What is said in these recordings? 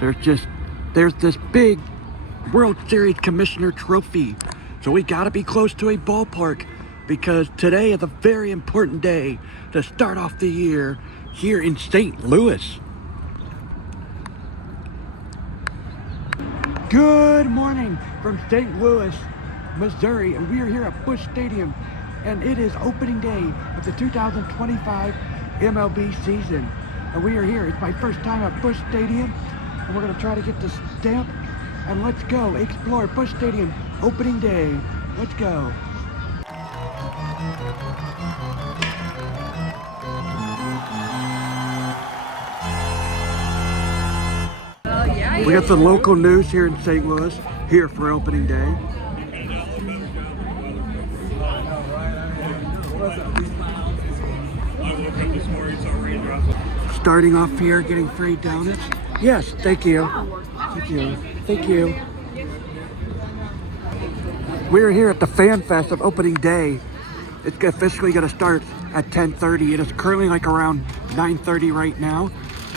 there's this big World Series Commissioner trophy. So we gotta be close to a ballpark because today is a very important day to start off the year here in St. Louis. Good morning from St. Louis, Missouri, and we are here at Busch Stadium, and it is opening day of the 2025 MLB season. And we are here. It's my first time at Busch Stadium, and we're gonna try to get the stamp, and let's go explore Busch Stadium opening day. Let's go. We got some local news here in St. Louis, here for opening day. Starting off here, getting free donuts. Yes, thank you. Thank you. Thank you. We're here at the FanFest of opening day. It's officially going to start at 10:30. It is currently like around 9:30 right now.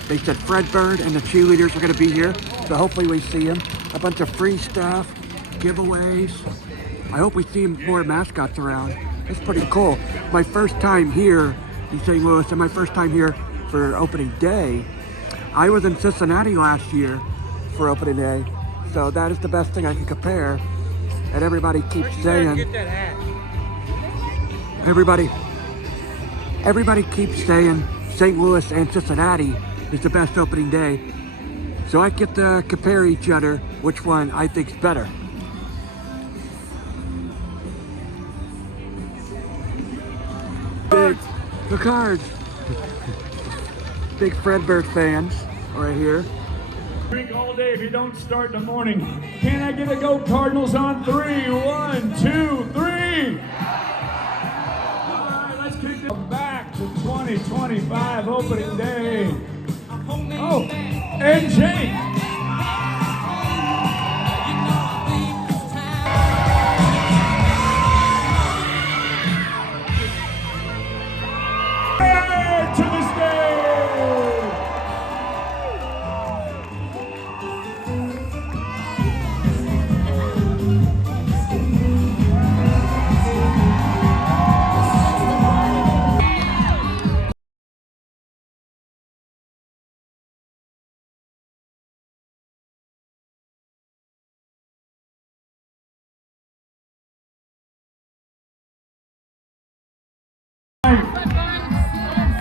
They said Fred Bird and the cheerleaders are going to be here, so hopefully we see them. A bunch of free stuff, giveaways. I hope we see more mascots around. It's pretty cool. My first time here in St. Louis and my first time here for opening day. I was in Cincinnati last year for opening day, so that is the best thing I can compare. And everybody keeps saying, everybody keeps saying St. Louis and Cincinnati is the best opening day. So I get to compare each other, which one I think is better. Big, the Cards. Big Fred Bird fans right here. Drink all day if you don't start in the morning. Can I get a go Cardinals on 3? 1, 2, 3. All right, let's kick it back to 2025 opening day. Oh, and Jake. To the stage.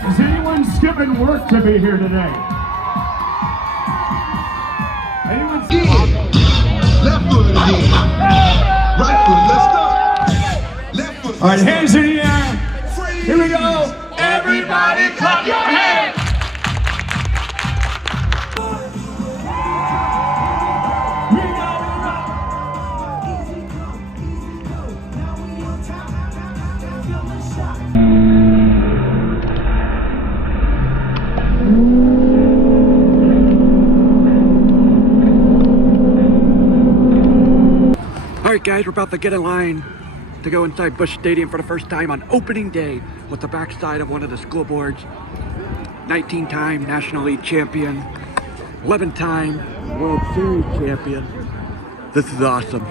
Is anyone skipping work to be here today? Anyone Left foot again. Right foot, let's go. Left foot. All right, hands in the air. Here we go. Everybody clap your hands. Alright guys, we're about to get in line to go inside Busch Stadium for the first time on opening day with the backside of one of the school boards. 19-time National League champion, 11-time World Series champion. This is awesome.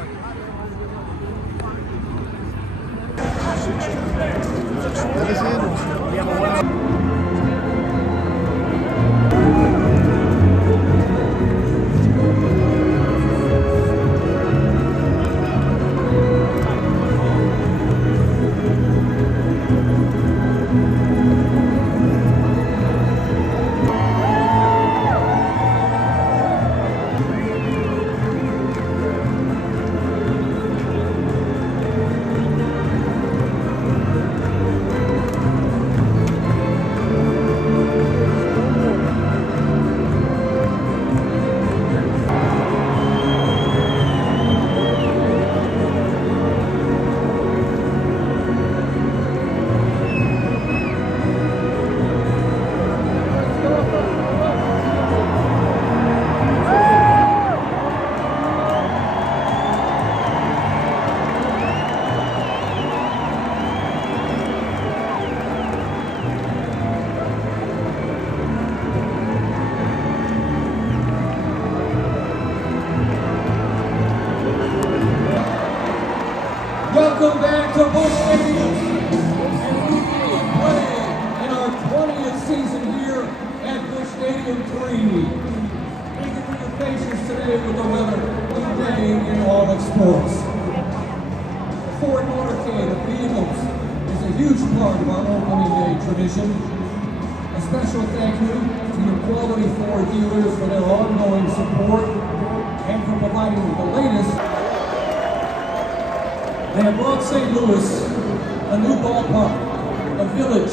excited with the weather today in all of sports. Ford Motorcade of vehicles is a huge part of our opening day tradition. A special thank you to your quality Ford dealers for their ongoing support and for providing the latest. They have brought St. Louis a new ballpark, a village,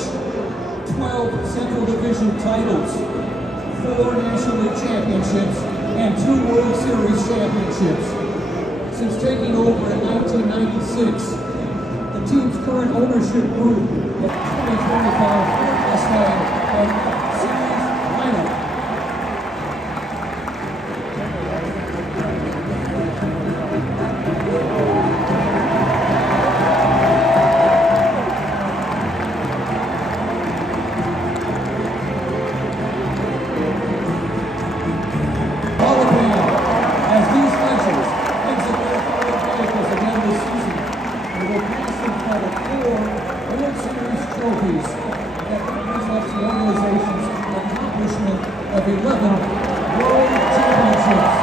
12 Central Division titles, 4 National League championships, and 2 World Series championships. Since taking over in 1996, the team's current ownership group of 2025 Mustang and Series lineup. Of 11 World Championships.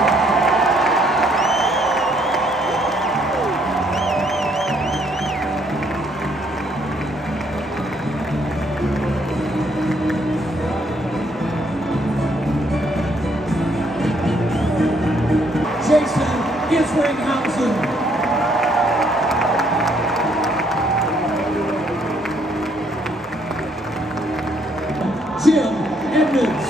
Jason Isringhausen. Jim Edmonds.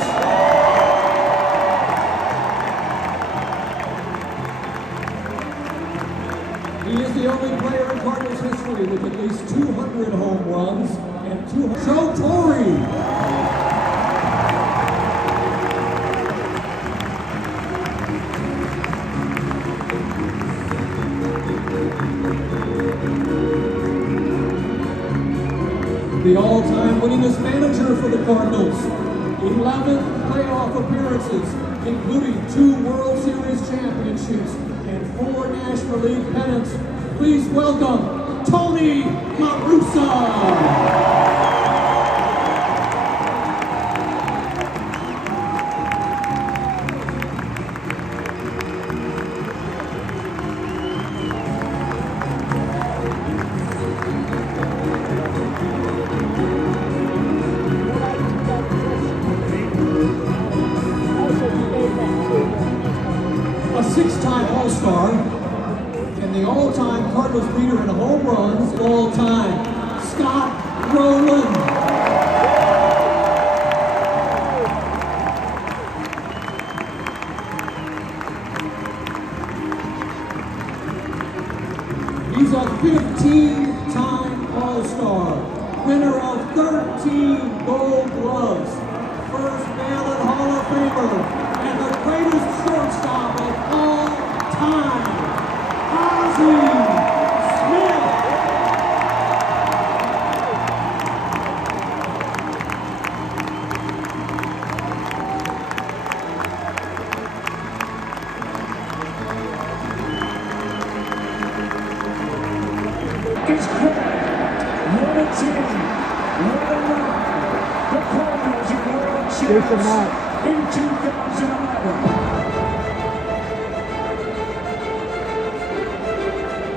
He is the only player in Cardinals history with at least 200 home runs and 200. Joe Torre. The all-time winningest manager for the Cardinals. 11 playoff appearances, including 2 World Series championships and 4 National League pennants. Please welcome Tony La Russa. A 6-time All-Star and the all-time Cardinals leader in home runs of all time, Scott Rowland. He's a 15-time All-Star, winner of 13 Gold Gloves, first ballot Hall of Famer, and the greatest shortstop of all time, Ozzie Smith. It's what a team, what a run. The Cardinals are world champions in 2011.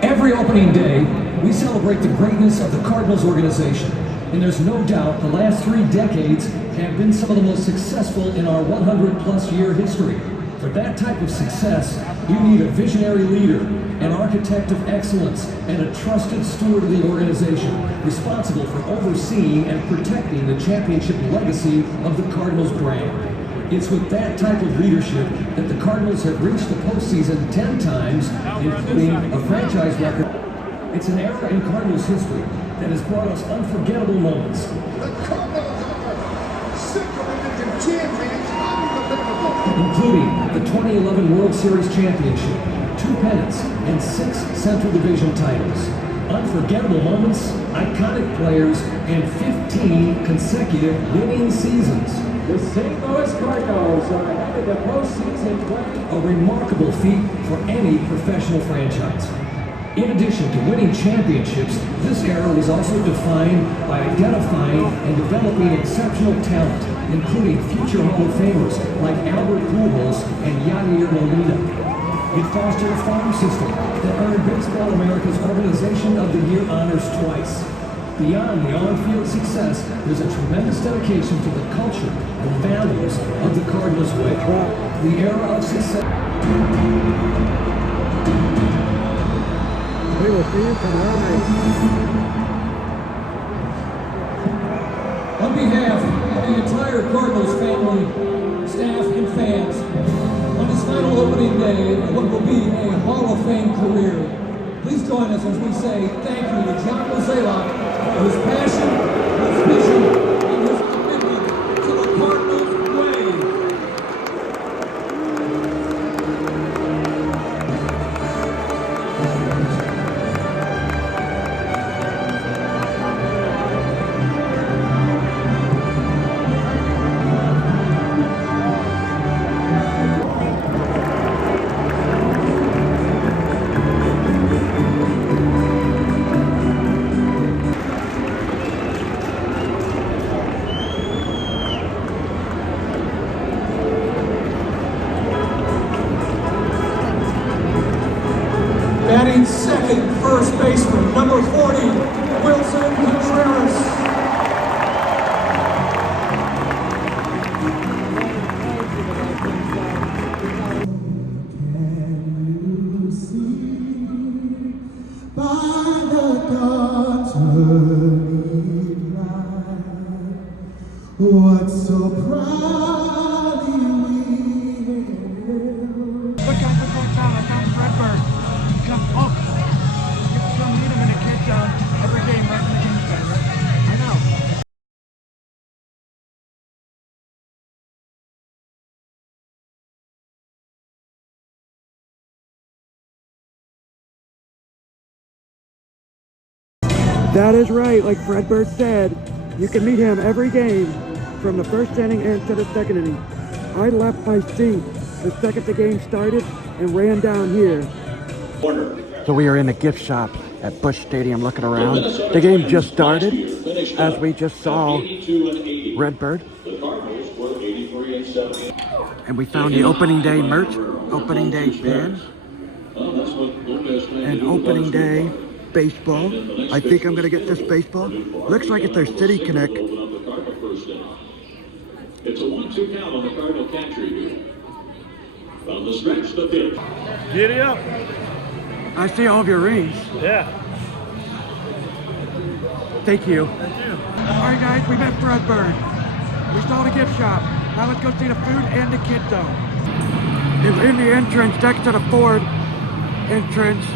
Every opening day, we celebrate the greatness of the Cardinals organization. And there's no doubt the last 3 decades have been some of the most successful in our 100-plus year history. For that type of success, you need a visionary leader, an architect of excellence, and a trusted steward of the organization, responsible for overseeing and protecting the championship legacy of the Cardinals brand. It's with that type of leadership that the Cardinals have reached the postseason 10 times, including a franchise record. It's an era in Cardinals history that has brought us unforgettable moments. The Cardinals are Central Division champions, unbelievable. Including the 2011 World Series championship, 2 pennants, and 6 Central Division titles. Unforgettable moments, iconic players, and 15 consecutive winning seasons. The St. Louis Cardinals are ahead of the postseason play. A remarkable feat for any professional franchise. In addition to winning championships, this era was also defined by identifying and developing exceptional talent, including future Hall of Famers like Albert Pujols and Yadier Molina. It fostered a farm system that earned Baseball America's Organization of the Year honors twice. Beyond the on-field success, there's a tremendous dedication to the culture and values of the Cardinals way. The era of success. We will see you tomorrow night. On behalf of the entire Cardinals family, staff, and fans, on this final opening day of what will be a Hall of Fame career, please join us as we say thank you to John Mozeliak for his passion, his vision, and his commitment to the Cardinals way. Batting second, first baseman, number 40, Wilson Contreras. By the dawn's early light, what so proudly we hailed. Look out, look out, I found Fredbird. Come up. You'll meet him in a kid zone every game right in the game center. I know. That is right, like Fredbird said, you can meet him every game from the first inning and to the second inning. I left my seat the second the game started and ran down here. So we are in the gift shop at Busch Stadium looking around. The game just started, as we just saw Redbird. And we found the opening day merch, opening day pins, and opening day baseball. I think I'm gonna get this baseball. Looks like it's their City Connect. It's a 1-2 count on the Cardinal catcher here. From the stretch, the pitch. Giddy up. I see all of your rings. Yeah. Thank you. All right, guys, we met Fredbird. We saw the gift shop. Now let's go see the food and the kid zone. In the entrance, next to the Ford entrance,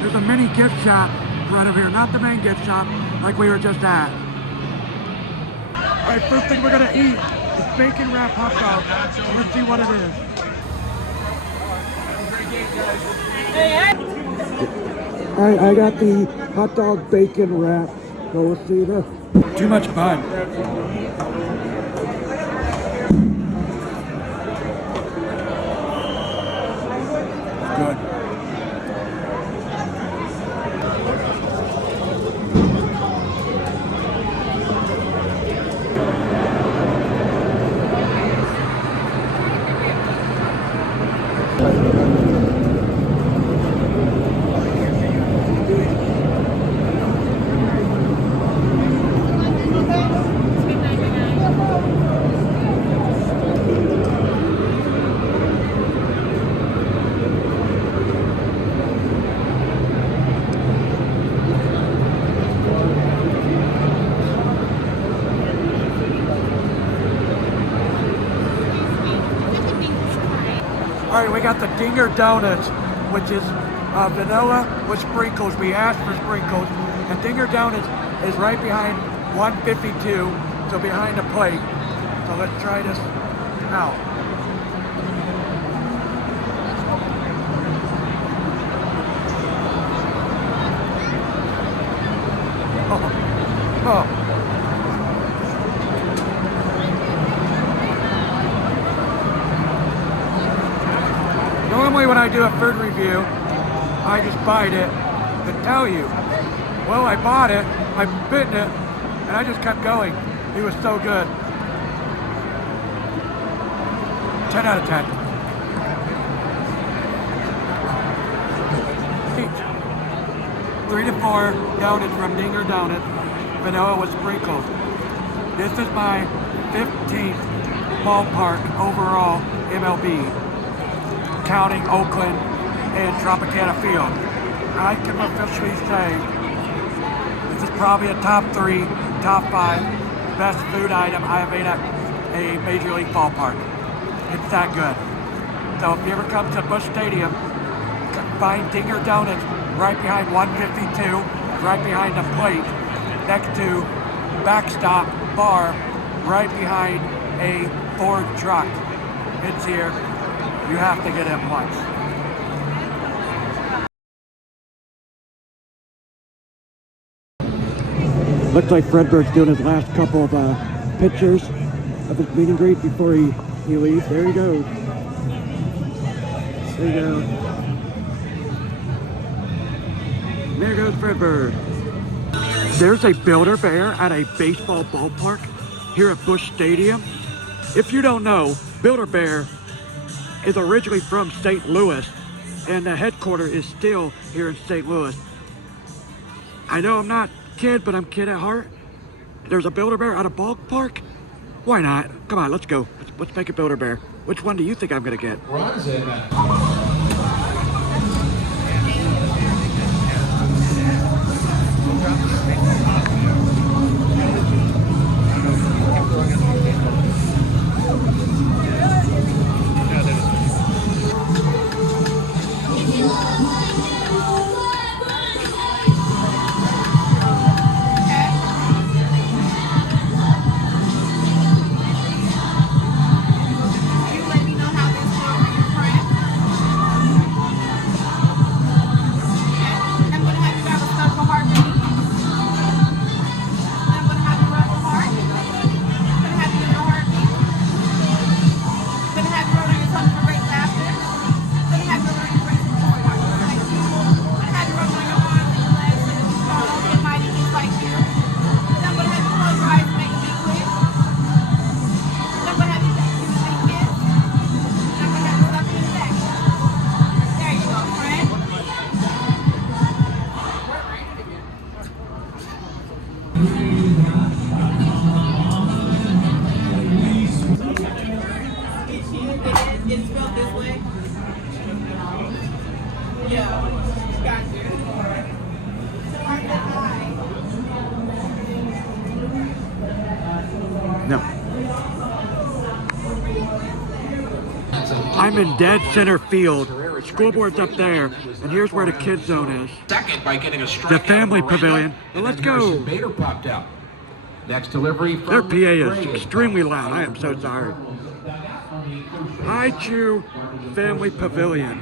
there's a mini gift shop right over here. Not the main gift shop like we were just at. All right, first thing we're gonna eat is bacon wrap hot dog. Let's see what it is. All right, I got the hot dog bacon wrap. So we'll see this. Too much bun. Good. All right, we got the Dinger Donuts, which is vanilla with sprinkles. We asked for sprinkles. And Dinger Donuts is right behind 152, so behind the plate. So let's try this out. Oh. Normally when I do a food review, I just bite it, to tell you. Well, I bought it, I bitten it, and I just kept going. He was so good. 10 out of 10. 3 to 4 donuts from Dinger Donuts, vanilla with sprinkles. This is my 15th ballpark overall MLB, counting Oakland and Tropicana Field. I can officially say this is probably a top 3, top 5 best food item I have ate at a Major League ballpark. It's that good. So if you ever come to Busch Stadium, find Dinger Donuts right behind 152, right behind the plate, next to Backstop Bar, right behind a Ford truck. It's here. You have to get it once. Looks like Fredberg's doing his last couple of pictures of his meet and greet before he leaves. There he goes. There you go. There goes Fredberg. There's a Build-A-Bear at a baseball ballpark here at Busch Stadium. If you don't know, Build-A-Bear is originally from St. Louis, and the headquarters is still here in St. Louis. I know I'm not kid, but I'm kid at heart. There's a Build-A-Bear at a ballpark? Why not? Come on, let's go. Let's make a Build-A-Bear. Which one do you think I'm gonna get? Ron's in that. It's spelled this way. Yeah, got you. No. I'm in dead center field. Scoreboard's up there, and here's where the kid zone is. Second by getting a strikeout. The family on the right pavilion. leg, Well, and let's then Harrison go. Bader popped out. Next delivery from Their PA is Gray. extremely loud. I am so sorry. Hi, Chew Family Pavilion.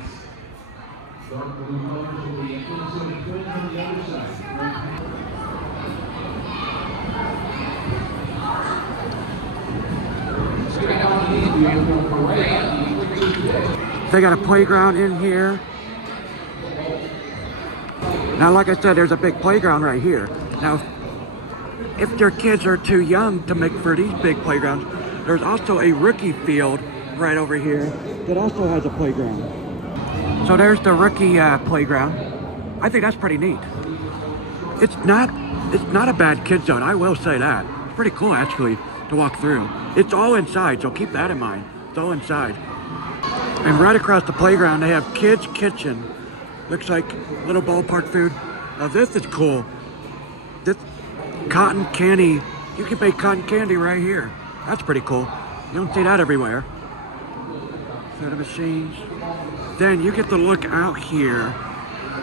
They got a playground in here. Now, like I said, there's a big playground right here. Now, if your kids are too young to make for these big playgrounds, there's also a rookie field right over here that also has a playground. So there's the rookie playground. I think that's pretty neat. It's not a bad kid zone, I will say that. It's pretty cool actually to walk through. It's all inside, so keep that in mind. It's all inside. And right across the playground they have Kids Kitchen. Looks like little ballpark food. Now this is cool. This cotton candy. You can make cotton candy right here. That's pretty cool. You don't see that everywhere. Soda machines. Then you get to look out here,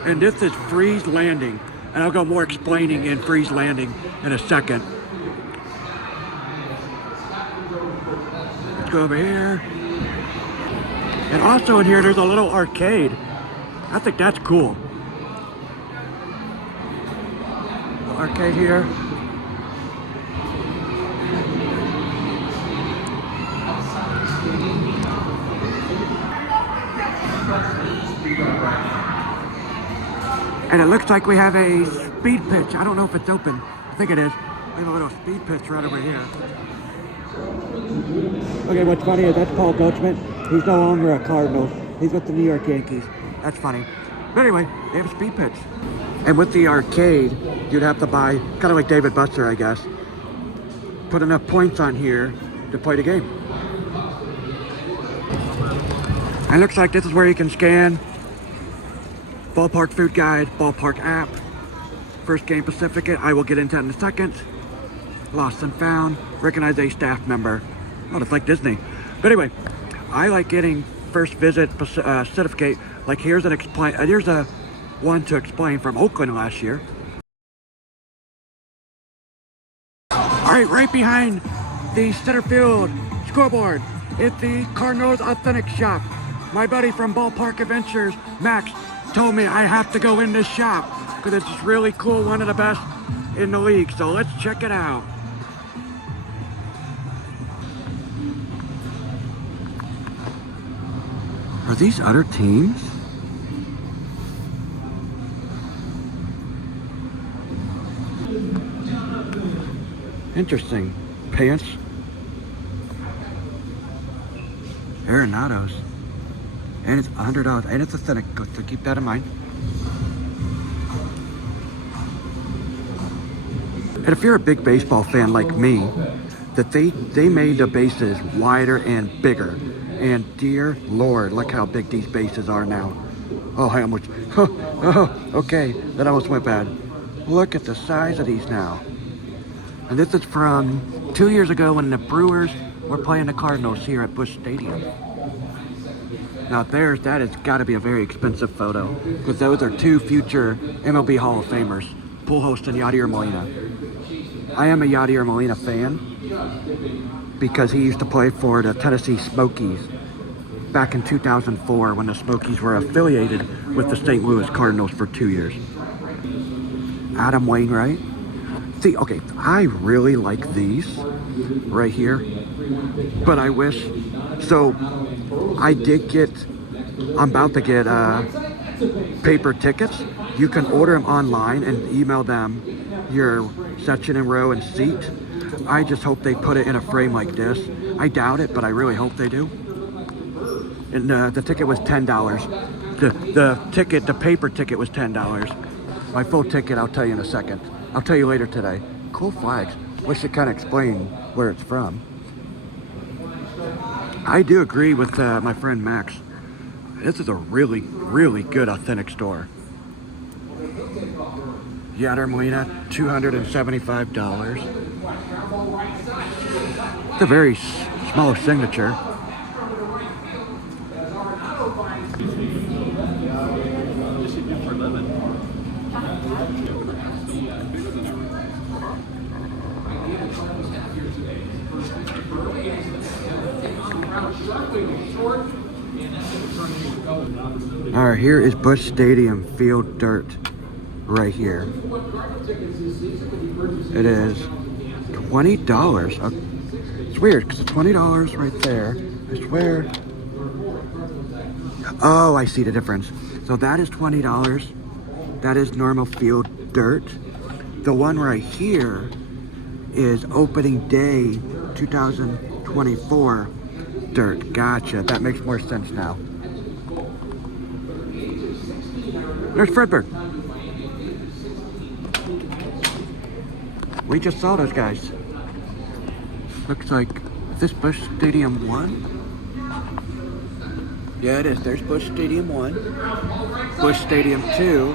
and this is Freeze Landing. And I'll go more explaining in Freeze Landing in a second. Let's go over here. And also in here, there's a little arcade. I think that's cool. The arcade here. And it looks like we have a speed pitch. I don't know if it's open. I think it is. We have a little speed pitch right over here. Okay, what's funny is that's Paul Goldschmidt. He's no longer a Cardinals. He's with the New York Yankees. That's funny. But anyway, they have a speed pitch. And with the arcade, you'd have to buy, kind of like David Buster, I guess, put enough points on here to play the game. And it looks like this is where you can scan Ballpark food guide, Ballpark app, first game certificate. I will get into that in a second. Lost and found, recognize a staff member. Oh, it's like Disney. But anyway, I like getting first visit certificate. Like here's a one to explain from Oakland last year. All right, right behind the center field scoreboard is the Cardinals Authentic Shop. My buddy from Ballpark Adventures, Max, told me I have to go in this shop because it's really cool, one of the best in the league. So let's check it out. Are these other teams? Interesting. Pants. Arenados. And it's $100. And it's authentic. So keep that in mind. And if you're a big baseball fan like me, that they made the bases wider and bigger. And dear Lord, look how big these bases are now. Oh, I almost, okay, that almost went bad. Look at the size of these now. And this is from 2 years ago when the Brewers were playing the Cardinals here at Busch Stadium. Now that has got to be a very expensive photo because those are two future MLB Hall of Famers, Pujols and Yadier Molina. I am a Yadier Molina fan because he used to play for the Tennessee Smokies back in 2004 when the Smokies were affiliated with the St. Louis Cardinals for 2 years. Adam Wainwright. See, okay, I really like these right here, but I wish, so I'm about to get paper tickets. You can order them online and email them your section and row and seat. I just hope they put it in a frame like this. I doubt it, but I really hope they do. And the ticket was $10. The paper ticket was $10. My full ticket, I'll tell you in a second. I'll tell you later today. Cool flags. Wish it kind of explain where it's from. I do agree with my friend Max. This is a really, really good authentic store. Yadier Molina, $275. It's a very small signature. All right, here is Busch Stadium field dirt right here. It is $20. It's weird because it's $20 right there. I swear. Oh, I see the difference. So that is $20. That is normal field dirt. The one right here is opening day 2024 dirt. Gotcha. That makes more sense now. There's Fredbird. We just saw those guys. Looks like, is this Busch Stadium 1? Yeah, it is. There's Busch Stadium 1, Busch Stadium 2,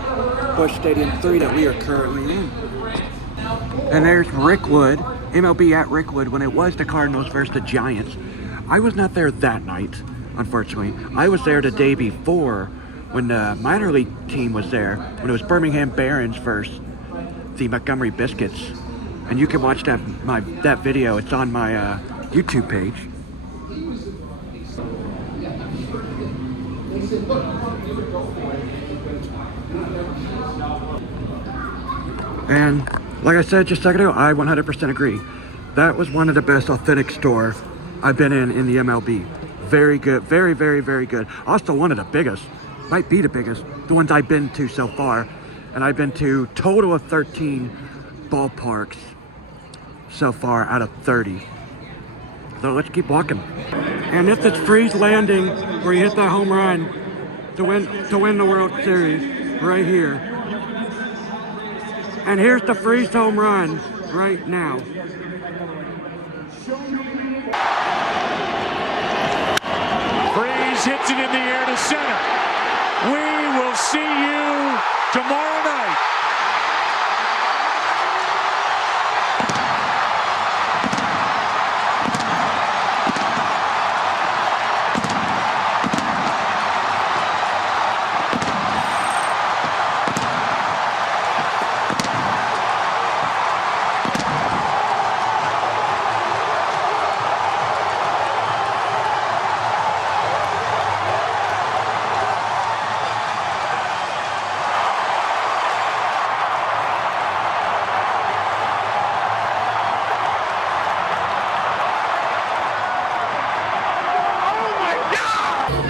Busch Stadium 3 that we are currently in. And there's Rickwood, MLB at Rickwood when it was the Cardinals versus the Giants. I was not there that night, unfortunately. I was there the day before when the minor league team was there, when it was Birmingham Barons versus the Montgomery Biscuits. And you can watch that video. It's on my YouTube page. And like I said just a second ago, I 100% agree. That was one of the best authentic stores I've been in the MLB. Very good, very, very, very good. Also one of the biggest, might be the biggest, the ones I've been to so far. and I've been to total of 13 ballparks so far out of 30. So let's keep walking. And this is Freeze Landing, where you hit that home run to win the World Series right here. And here's the Freeze home run right now. Freeze hits it in the air to center. We will see you tomorrow night.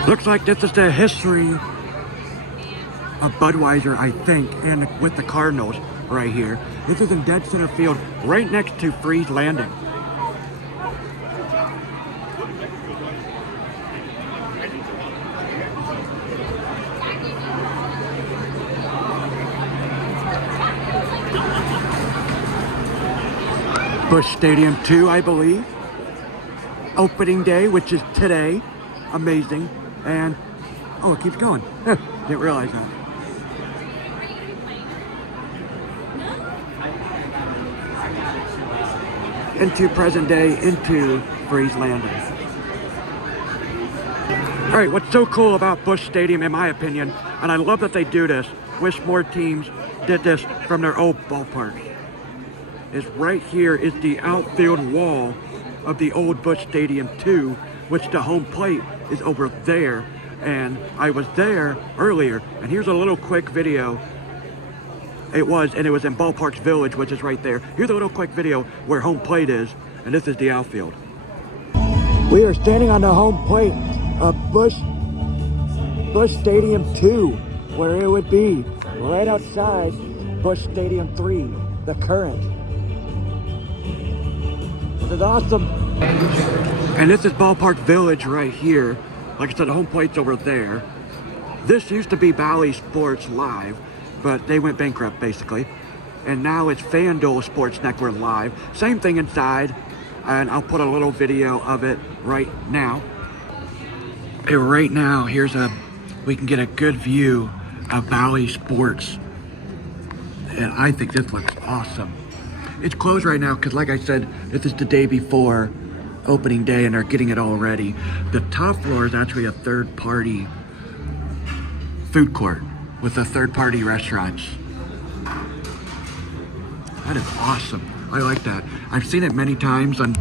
Looks like this is the history of Budweiser, I think, and with the Cardinals right here. This is in dead center field, right next to Freeze Landing. Busch Stadium 2, I believe. Opening day, which is today. Amazing. And, oh, it keeps going. Didn't realize that. Into present day, into Freeze Landing. All right, what's so cool about Busch Stadium, in my opinion, and I love that they do this, wish more teams did this from their old ballparks, is right here is the outfield wall of the old Busch Stadium 2, which the home plate is over there. And I was there earlier, and here's a little quick video. It was in Ballpark Village, which is right there. Here's a little quick video where home plate is, and this is the outfield. We are standing on the home plate of Busch Stadium 2, where it would be right outside Busch Stadium 3, the current. This is awesome. And this is Ballpark Village right here. Like I said, the home plate's over there. This used to be Bally Sports Live, but they went bankrupt basically. And now it's FanDuel Sports Network Live. Same thing inside, and I'll put a little video of it right now. And right now, we can get a good view of Bally Sports. And I think this looks awesome. It's closed right now because, like I said, this is the day before opening day and they're getting it all ready. The top floor is actually a third-party food court with the third-party restaurants. That is awesome. I like that. I've seen it many times on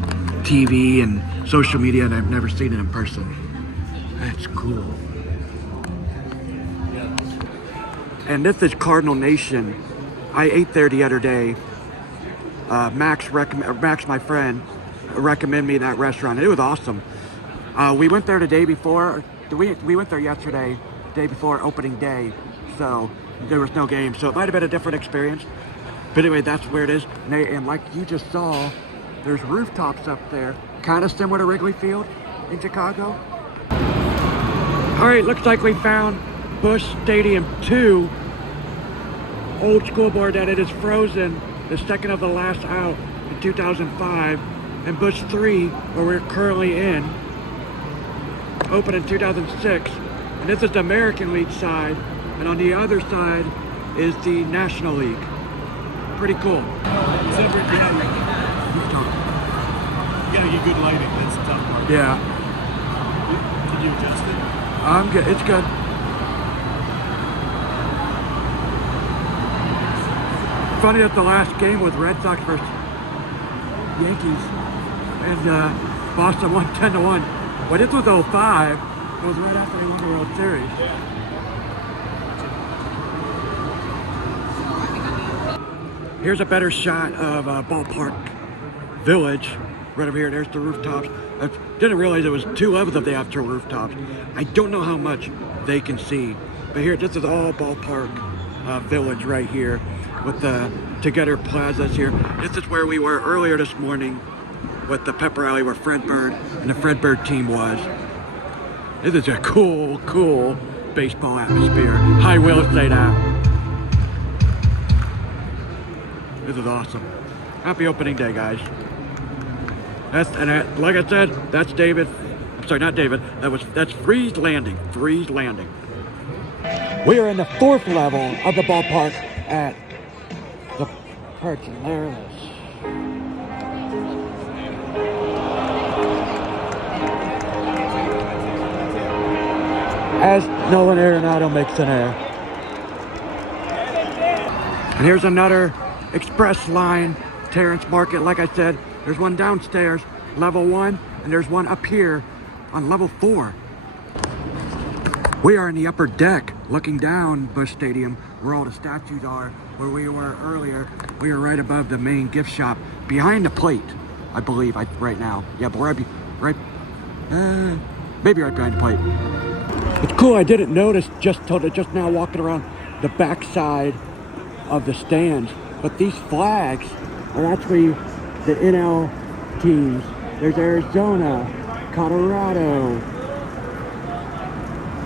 TV and social media, and I've never seen it in person. That's cool. And this is Cardinal Nation. I ate there the other day. Max, my friend, recommended me that restaurant. It was awesome. We went there the day before. We went there yesterday, day before opening day. So there was no game. So it might have been a different experience. But anyway, that's where it is. And like you just saw, there's rooftops up there, kind of similar to Wrigley Field in Chicago. All right, looks like we found Busch Stadium 2. Old scoreboard that it is frozen, the second of the last out in 2005. And Busch 3, where we're currently in, opened in 2006. And this is the American League side. And on the other side is the National League. Pretty cool. Except for, you gotta get good lighting. That's the tough part. Yeah. Did you adjust it? I'm good. It's good. Funny that the last game was Red Sox versus Yankees, and Boston won 10-1. But this was 05. It was right after they won the World Series. Yeah. Here's a better shot of Ballpark Village. Right over here, there's the rooftops. I didn't realize it was two levels of the actual rooftops. I don't know how much they can see. But here, this is all Ballpark village right here with the Together Plazas here. This is where we were earlier this morning with the pep rally where Fredbird and the Fredbird team was. This is a cool baseball atmosphere. I will say that. This is awesome. Happy opening day, guys. Like I said, that's David. I'm sorry, not David. That's Freeze Landing. Freeze Landing. We are in the 4th level of the ballpark at the parking. There it is. As Nolan Arenado makes an error. And here's another express line, Terrence Market. Like I said, there's one downstairs, level 1, and there's one up here on level 4. We are in the upper deck, looking down Busch Stadium, where all the statues are, where we were earlier. We are right above the main gift shop, behind the plate, I believe, right now. Yeah, but maybe right behind the plate. It's cool, I didn't notice just now walking around the back side of the stands, but these flags are actually the NL teams. There's Arizona, Colorado,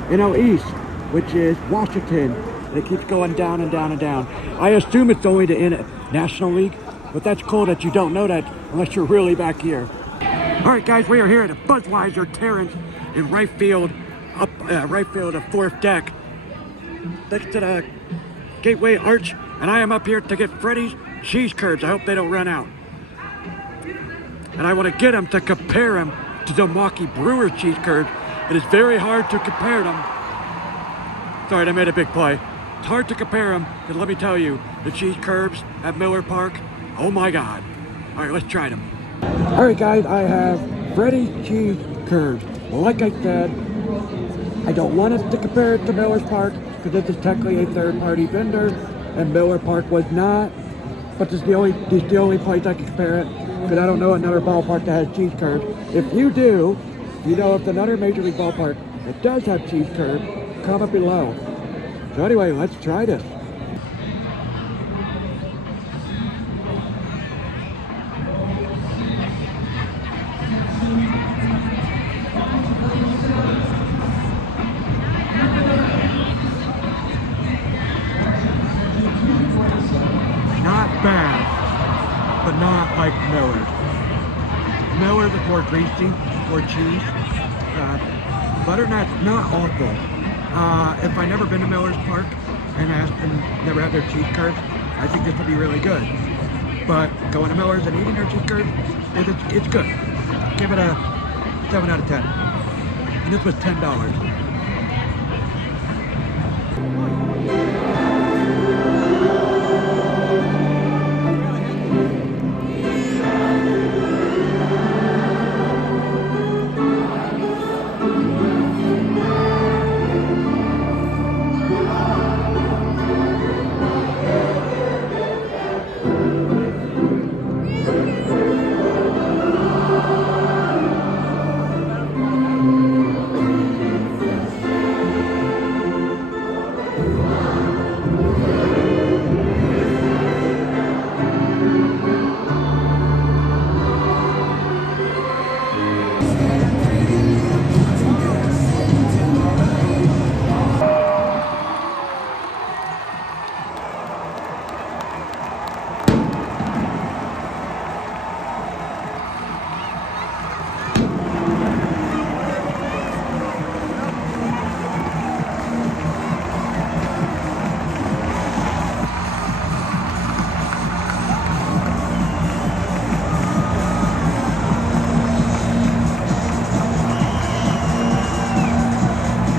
NL East, which is Washington, and it keeps going down and down and down. I assume it's only the National League, but that's cool that you don't know that unless you're really back here. All right, guys, we are here at the Budweiser Terrence in right field, right field of 4th deck, next to the Gateway Arch, and I am up here to get Freddy's cheese curds. I hope they don't run out. And I want to get them to compare them to the Milwaukee Brewers cheese curds. It is very hard to compare them. Sorry, I made a big play. It's hard to compare them, because let me tell you, the cheese curds at Miller Park, oh my God. All right, let's try them. All right, guys, I have Freddy's cheese curds. Like I said, I don't want us to compare it to Miller Park, because this is technically a third-party vendor, and Miller Park was not. But this is the only place I can compare it, because I don't know another ballpark that has cheese curds. If you do, you know of another Major League ballpark that does have cheese curds, comment below. So anyway, let's try this. Not bad, but not like Miller's. Miller's is more greasy, more cheese. Butternut's not awful. If I've never been to Miller's Park and never had their cheese curds, I think this would be really good. But going to Miller's and eating their cheese curds, it's good. Give it a 7 out of 10. And this was $10.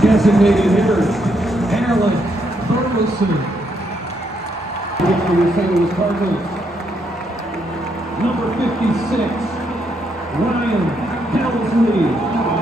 Designated hitters, Allen Burleson. Hits for the St. Louis Cardinals. Number 56, Ryan Helsley.